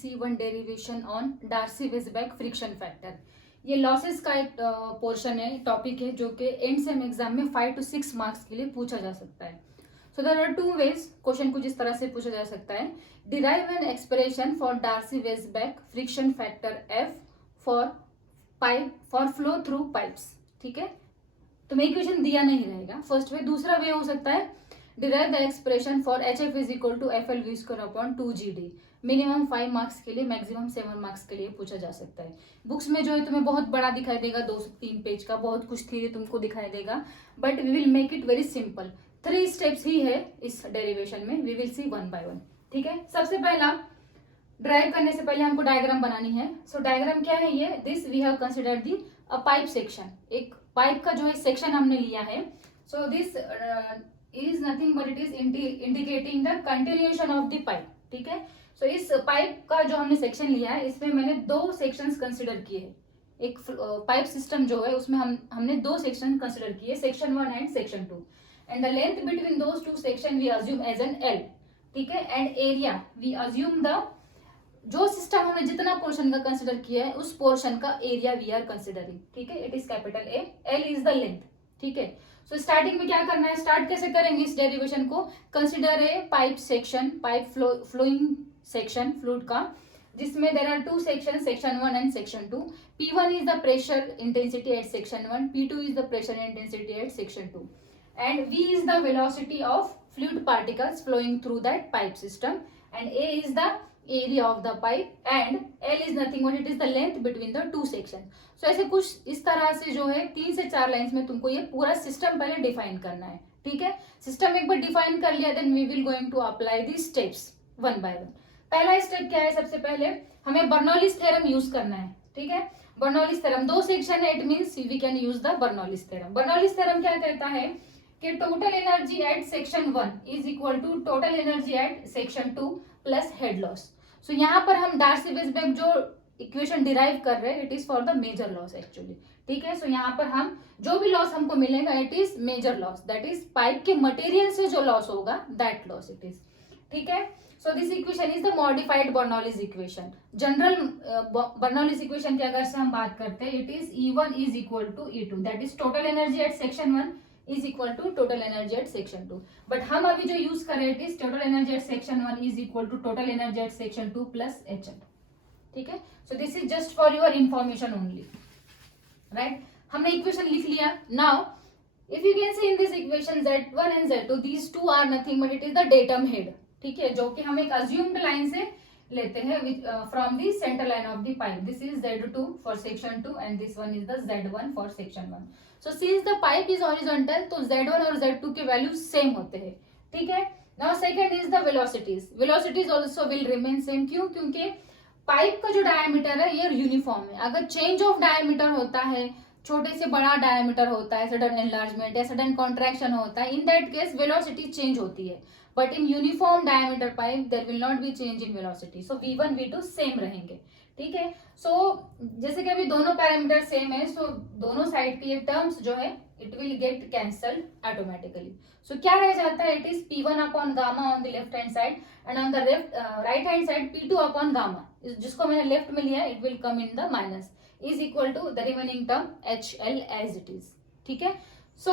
C one derivation on Darcy Weisbach friction factor. ये losses का एक पोर्शन है, टॉपिक है, जो कि एंड सेम एग्जाम में 5 to 6 मार्क्स के लिए पूछा जा सकता है। So there are 2 ways, question कुछ इस तरह से पूछा जा सकता है। Derive an expression for Darcy Weisbach friction factor F for pipe for flow through pipes. ठीक है, तो मैं इक्वेशन दिया नहीं रहेगा, फर्स्ट वे। दूसरा वे हो सकता है derive the expression for H F is equal to F L V square upon 2GD। Minimum 5 marks के लिए, मैक्सिमम 7 मार्क्स के लिए पूछा जा सकता है। बुक्स में जो है तुम्हें बहुत बड़ा दिखाई देगा, 203 पेज का, बहुत कुछ थ्योरी तुमको दिखाई देगा, but we will make it very simple. 3 steps ही है इस डेरिवेशन में, we will see one by one. ठीक है, सबसे पहला ड्राइव करने से पहले हमको डायग्राम बनानी है। सो डायग्राम क्या है ये? This we have considered the a pipe section. एक पाइप का जो है सेक्शन हमने लिया है। So this is nothing but it is indicating the continuation of the pipe. ठीक है, सो इस पाइप का जो हमने सेक्शन लिया है, इसमें मैंने 2 सेक्शंस कंसिडर किए हैं। एक पाइप सिस्टम जो है उसमें हमने 2 सेक्शन कंसिडर किए, section 1 and section 2, and the length between those 2 section we assume as an L। ठीक है, and area we assume the, जो सिस्टम हमने जितना पोर्शन का कंसिडर किया है उस पोर्शन का एरिया वी आर कंसिडरिंग। ठीक है, it is capital A, L is the length. ठीक है, सो स्टार्टिंग में क्या करना है, स्टार्ट कैसे करेंगे इस डेरिवेशन को? Consider a pipe section, pipe flowing section fluid का, जिसमें there are 2 section, section 1 and section 2। P1 is the pressure intensity at section 1, P2 is the pressure intensity at section 2, and V is the velocity of fluid particles flowing through that pipe system, and A is the area of the pipe, and L is nothing but it is the length between the 2 sections। so ऐसे कुछ इस तरह से जो है 3 से 4 lines में तुमको ये पूरा सिस्टम पहले डिफाइन करना है। ठीक है, सिस्टम एक बार डिफाइन कर लिया, then we will going to apply the steps one by one. पहला स्टेप क्या है? सबसे पहले हमें बर्नौलीज थ्योरम यूज करना है। ठीक है, बर्नौलीज थ्योरम, 2 सेक्शन है, it means we can use the Bernoulli's theorem. Bernoulli's theorem क्या कहता है कि total energy at section 1 is equal to total energy at section 2 plus head loss. So यहाँ पर हम डार्सी-वेज़बैक जो इक्वेशन डिराइव कर रहे हैं, it is for the major loss actually. ठीक है, सो यहाँ पर हम जो भी लॉस हमको मिलेगा, it is major loss, that is pipe के मटेरियल से जो लॉस होगा, दैट लॉस इट इज। ठीक है, so this equation is the modified Bernoulli's equation. General Bernoulli's equation की अगर से हम बात करते हैं, it is E1 is equal to E2, that is total energy at section 1 is equal to total energy at section 2, but हम अभी जो यूज कर रहे हैं, it is total energy at section 1 is equal to total energy at section 2 plus HL। ठीक है, so this is just for your information only, right? हमने equation लिख लिया। now if you can see in this equation Z1 and Z2, these two are nothing but it is the datum head। ठीक है, जो कि हम एक assumed line से लेते हैं from the center line of the pipe। this is Z2 for section 2 and this one is the Z1 for section 1। so since the pipe is horizontal, तो Z1 और Z2 के वैल्यूज सेम होते हैं। ठीक है, now second is the velocities। velocities also will remain same। क्यों? क्योंकि pipe का जो डायमीटर है ये यूनिफॉर्म है। अगर चेंज ऑफ डायमीटर होता है, छोटे से बड़ा डायमीटर होता है, सडन एनलार्जमेंट या सडन कॉन्ट्रैक्शन होता है, in that case velocity change होती है, but in uniform diameter pipe there will not be change in velocity. So V1 V2 same रहेंगे। ठीक है, सो जैसे कि अभी दोनों पैरामीटर सेम है, सो दोनों साइड के ये टर्म्स जो है it will get cancelled automatically. So क्या रह जाता है? It is P1 upon gamma on the left hand side, and on the right hand side P2 upon gamma, जिसको मैंने लेफ्ट में लिया है, it will come in the minus, is equal to the remaining term HL as it is। ठीक है, so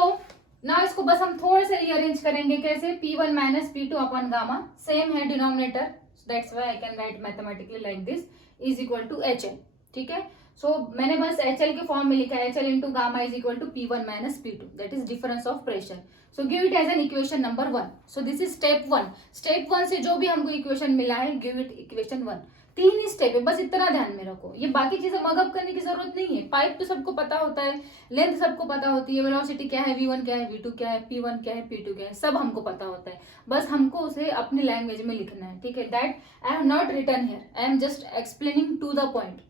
now इसको बस हम थोड़े से रीअरेंज करेंगे। कैसे? P1 minus P2 upon gamma, same है denominator, that's why I can write mathematically like this, is equal to HL। ठीक है, सो मैंने बस HL के फॉर्म में लिखा है, HL into gamma is equal to P1 minus P2, that is difference of pressure. So give it as an equation number 1। So this is step 1। Step 1 से जो भी हमको इक्वेशन मिला है, गिव इट इक्वेशन 1। 3 ही स्टेप है, बस इतना ध्यान में रखो। ये बाकी चीजें मगअप करने की जरूरत नहीं है। पाइप तो सबको पता होता है, लेंथ सबको पता होती है, वेलोसिटी क्या है, V1 क्या है, V2 क्या है, P1 क्या है, P2 क्या है, सब हमको पता होता है। बस हमको उसे अपनी लैंग्वेज में लिखना है। ठीक है, that I have not written here, I am just explaining to the point.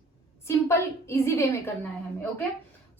Simple easy way में करना है हमें। ओके,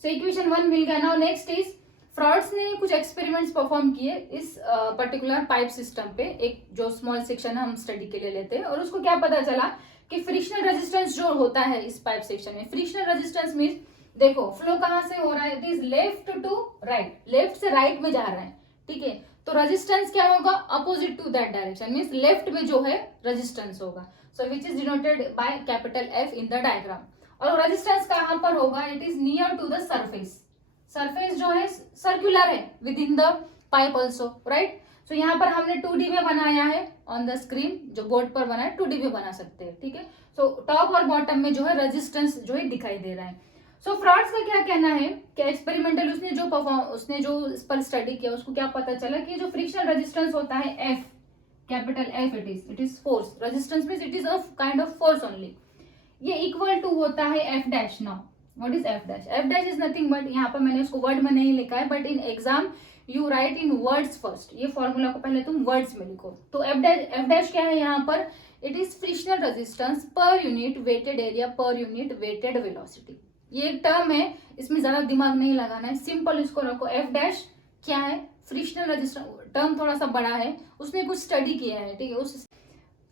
सो इक्वेशन 1 मिल गया। नाउ नेक्स्ट इज, फ्रॉड्स ने कुछ एक्सपेरिमेंट्स परफॉर्म किए इस पर्टिकुलर पाइप सिस्टम पे, एक जो स्मॉल सेक्शन हम स्टडी के लिए लेते हैं, और उसको क्या पता चला कि फ्रिक्शनल रेजिस्टेंस जो होता है इस पाइप सेक्शन में, फ्रिक्शनल रेजिस्टेंस मींस देखो फ्लो कहां से हो रहा है, it is left to right, left से राइट में जा रहा है। ठीक है, तो रेजिस्टेंस क्या होगा? Opposite to that direction, means left में जो है रेजिस्टेंस होगा। So which is denoted by capital F in the diagram. और रेजिस्टेंस कहाँ पर होगा, it is near to the surface. Surface जो है सर्कुलर है with in the pipe also, right. So यहाँ पर हमने 2D में बनाया है ऑन द स्क्रीन, जो बोर्ड पर बना है 2D में बना सकते हैं, ठीक है। सो टॉप और बॉटम में जो है रेजिस्टेंस जो है दिखाई दे रहा है। सो फ्रॉड्स का क्या कहना है कि एक्सपेरिमेंटल उसने जो इस पर स्टडी किया, उसको क्या पता चला कि जो फ्रिक्शनल रेजिस्टेंस होता है F, capital F, it is force. Resistance means it is a kind of force only. ये इक्वल टू होता है F dash. Now what is F dash? F dash is nothing but, यहाँ पर मैंने उसको word में नहीं लिखा है, but in exam you right in words first. ये फॉर्मूला को पहले तुम वर्ड्स में लिखो। तो F डैश क्या है यहाँ पर? It is frictional resistance per unit wetted area per unit wetted velocity. ये एक टर्म है, इसमें ज्यादा दिमाग नहीं लगाना है, सिंपल इसको रखो। F डैश क्या है? Frictional resistance. टर्म थोड़ा सा बड़ा है, उसने कुछ स्टडी किया है, ठीक है। उस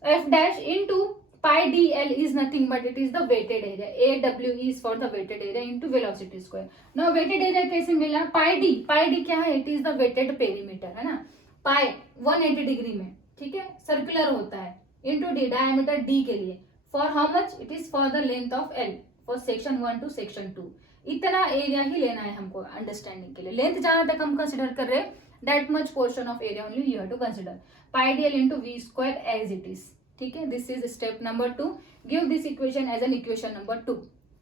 F dash into pi dl is nothing but it is the weighted area. AW is for the weighted area into velocity square. Now weighted area कैसे मिला? pi d क्या है? It is the weighted perimeter, है ना। pi 180 degree में, ठीक है, circular होता है, into d diameter d के लिए। For how much? It is for the length of L for section 1 to section 2। इतना एरिया ही लेना है हमको अंडरस्टैंडिंग के लिए। लेंथ जहां तक हम कंसिडर कर रहे हैं, that much portion of area only you have to consider। pi dl into v square as it is, ठीक है। This is step number 2। Give this equation as an equation number 2।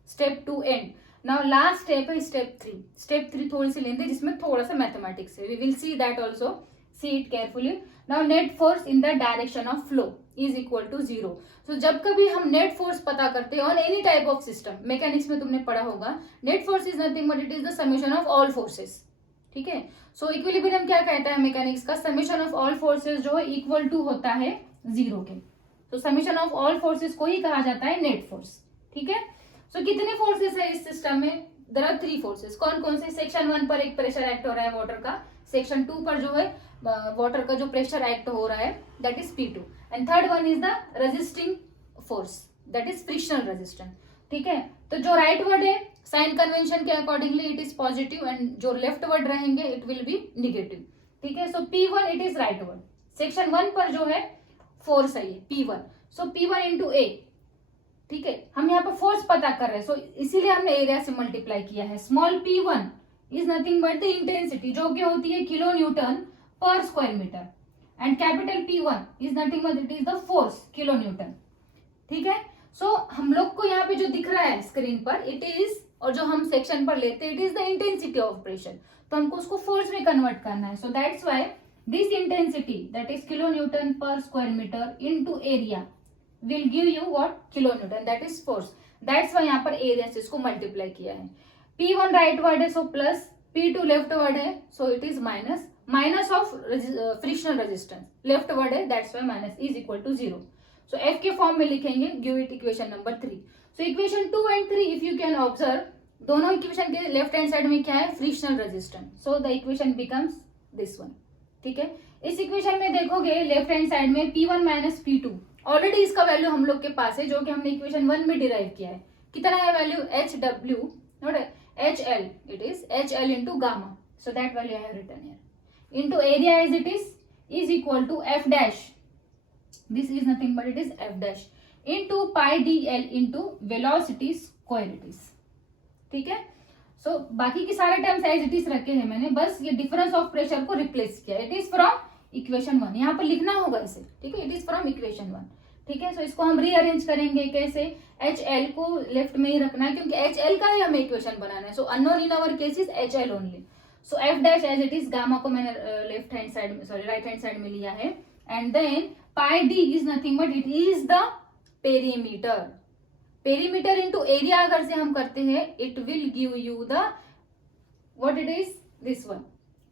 Step 2 end. Now last step है step 3। Step 3 थोड़ी C length है, जिसमें थोड़ा सा mathematics है। We will see that also, see it carefully. Now net force in the direction of flow is equal to 0। So जब कभी हम नेट फोर्स पता करते हैं on any type of system, mechanics में तुमने पढ़ा होगा, net force is nothing but it is the summation of all forces, ठीक है। सो इक्विलिब्रियम क्या कहता है मैकेनिक्स का? समेशन ऑफ ऑल फोर्सेस जो है इक्वल टू होता है 0 के। तो समेशन ऑफ ऑल फोर्सेस को ही कहा जाता है नेट फोर्स, ठीक है। सो कितने फोर्सेस है इस सिस्टम में? There are 3 forces. कौन कौन से? सेक्शन 1 पर एक प्रेशर एक्ट हो रहा है वाटर का, सेक्शन 2 पर जो है वाटर का जो प्रेशर एक्ट हो रहा है that is P2, and third one is the resisting force that is frictional resistance, ठीक है। तो जो राइट वर्ड है साइन कन्वेंशन के accordingly it is positive, and जो लेफ्ट वर्ड रहेंगे इट विल बी निगेटिव, ठीक है। सो P1 it is right word. Section 1 पर जो है फोर्स है ये P1, so P1 into A, ठीक है। हम यहाँ पर फोर्स पता कर रहे हैं, सो इसीलिए हमने एरिया से मल्टीप्लाई किया है। Small P1 is nothing but the intensity, जो कि होती है kilo newton per square metre, and capital P1 is nothing but it is the force kilo newton, ठीक है। सो हम लोग को यहाँ पे जो दिख रहा है स्क्रीन पर इट इज, और जो हम सेक्शन पर लेते हैं it is the intensity of pressure, तो हमको उसको फोर्स में कन्वर्ट करना है। So that's why this intensity that is kilonewton per square meter into area will give you what? kilonewton, that is force। that's why यहाँ पर area से इसको मल्टीप्लाई किया है। P1 राइट वर्ड है so plus, P2 leftward है so it is minus, minus of frictional resistance leftward है, that's why minus is equal to 0। So F के फॉर्म में लिखेंगे, give it equation number 3। So equation 2 and 3 if you can observe, दोनों equation के left hand side में क्या है? Frictional resistance, so the equation becomes this one, ठीक है। इस इक्वेशन में देखोगे लेफ्ट हैंड साइड में P1 माइनस P2, ऑलरेडी इसका वैल्यू हम लोग के पास है, जो कि हमने इक्वेशन 1 में डिराइव किया है। कितना है value? HW not HL, it is HL into gamma, so that value I have written here, into area as it is equal to F dash, this is nothing but it is F dash into pi DL into velocity square it is, ठीक है। सो बाकी के सारे terms as it is रखे हैं मैंने, बस ये डिफरेंस ऑफ प्रेशर को रिप्लेस किया। इट इज फ्रॉम इक्वेशन 1, यहाँ पर लिखना होगा इसे, ठीक है। इट इज फ्रॉम इक्वेशन 1, ठीक है। सो इसको हम रीअरेंज करेंगे कैसे? HL को लेफ्ट में ही रखना है, क्योंकि HL का ही हमें इक्वेशन बनाना है। So unknown in our case is HL only. So F dash as it is, gamma को मैंने लेफ्ट हैंड साइड में, सॉरी राइट हैंड साइड में लिया है, and then pi D is nothing but it is the perimeter. Perimeter into area अगर से हम करते हैं it will give you the what it is this one,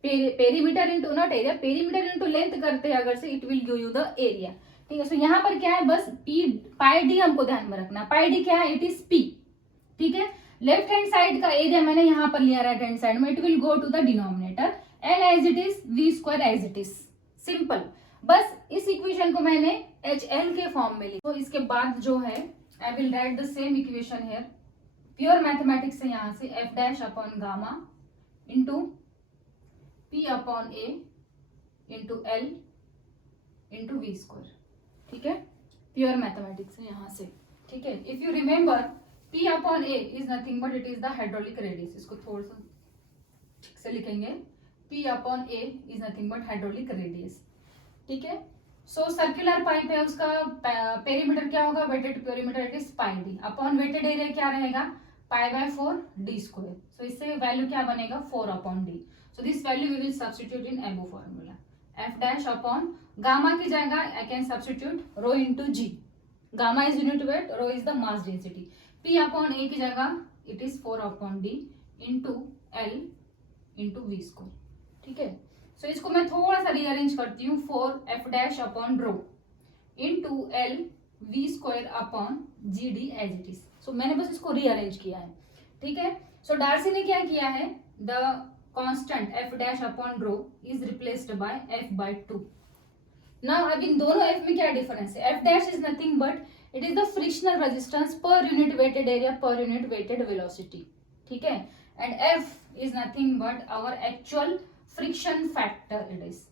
perimeter into not area, perimeter into length करते हैं अगर से it will give you the area, ठीक है। सो यहाँ पर क्या है? बस पाई डी हमको ध्यान में रखना। पाई डी क्या है? इट इज P, ठीक है। लेफ्ट हैंड साइड का एरिया मैंने यहाँ पर लिया राइट हैंड साइड में, it will go to the denominator and as it is V square as it is, simple. बस इस इक्वेशन को मैंने HL के फॉर्म में लिखा। तो इसके बाद जो है I will write the same equation here, pure mathematics है यहाँ से, F dash upon gamma into P upon A into L into V square, ठीक है। प्योर मैथमेटिक्स है यहाँ से, ठीक है। If you remember P upon A is nothing but it is the hydraulic radius. इसको थोड़ा सा ठीक से लिखेंगे, P upon A is nothing but hydraulic radius, ठीक है। सो सर्कुलर पाइप है, उसका पेरीमीटर क्या होगा, wetted perimeter it is pi D upon wetted area क्या रहेगा, pi by 4 D square. So इससे वैल्यू क्या बनेगा, 4 upon D. So this value we will substitute in above formula. F dash upon gamma की जगह I can substitute rho into G. Gamma is unit weight, rho is the mass density. P upon A की जगह it is 4 upon D into L into we square, ठीक है। सो इसको मैं थोड़ा सा रीअरेंज करती हूँ, 4 F dash upon rho into L V square upon G D as it is. So मैंने बस इसको रीअरेंज किया है, ठीक है। सो डार्सी ने क्या किया है, the constant F dash upon rho is replaced by F by 2। Now अब इन दोनों एफ में क्या डिफरेंस है, F dash is nothing but it is the frictional resistance per unit wetted area per unit wetted velocity, ठीक है। And F is nothing but our actual friction factor it is,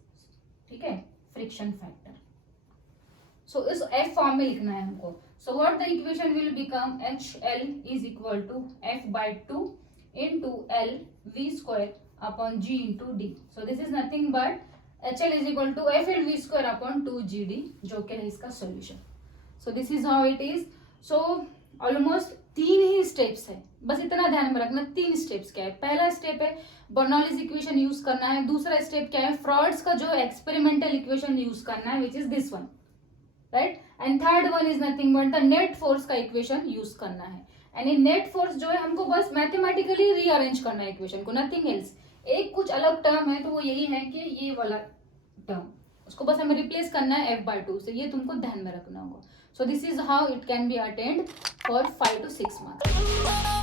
ठीक है, friction factor. सो इस F form में लिखना है हमको। So what the equation will become, H L is equal to F by 2 into L V square upon G into D. So this is nothing but H L is equal to F L V square upon 2 G D, जो कि है इसका solution. So this is how it is. So almost 3 ही steps है, बस इतना ध्यान में रखना 3 स्टेप्स क्या है। पहला स्टेप है बर्नौलीज इक्वेशन यूज करना है, दूसरा स्टेप क्या है, फ्रॉड्स का जो एक्सपेरिमेंटल इक्वेशन यूज करना है which is this one, right. And third one is nothing but the net force का इक्वेशन यूज करना है। एंड इन नेट फोर्स जो है हमको बस मैथमेटिकली रीअरेंज करना है इक्वेशन को, नथिंग एल्स। एक कुछ अलग टर्म है तो वो यही है कि ये वाला टर्म, उसको बस हमें रिप्लेस करना है f by 2 से, ये तुमको ध्यान में रखना होगा। सो this is how it can be attend for 5 to 6 marks.